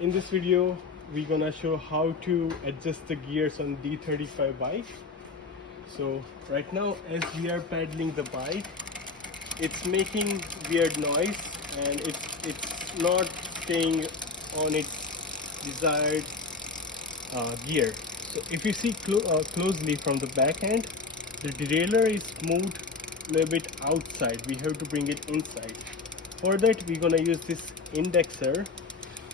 In this video, we're gonna show how to adjust the gears on D35 bike. So right now, as we are pedaling the bike, it's making weird noise and it's not staying on its desired gear. So if you see closely from the back end, the derailleur is moved a little bit outside. We have to bring it inside. For that, we're gonna use this indexer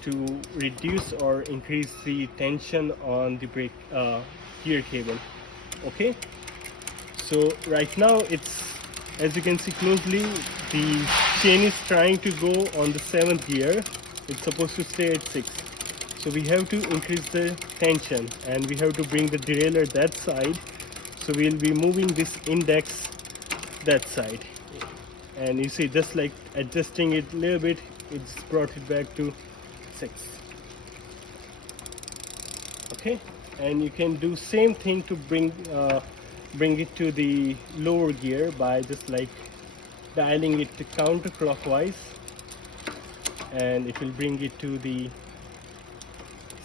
to reduce or increase the tension on the brake gear cable. Okay, so right now it's, as you can see closely, the chain is trying to go on the 7th gear. It's supposed to stay at 6th. So we have to increase the tension and we have to bring the derailleur that side. So we'll be moving this index that side. And you see, just like adjusting it a little bit, it's brought it back to 6th. Okay, and you can do same thing to bring it to the lower gear by just like dialing it to counterclockwise, and it will bring it to the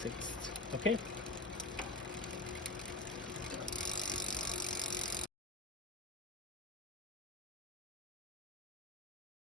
6th. Okay,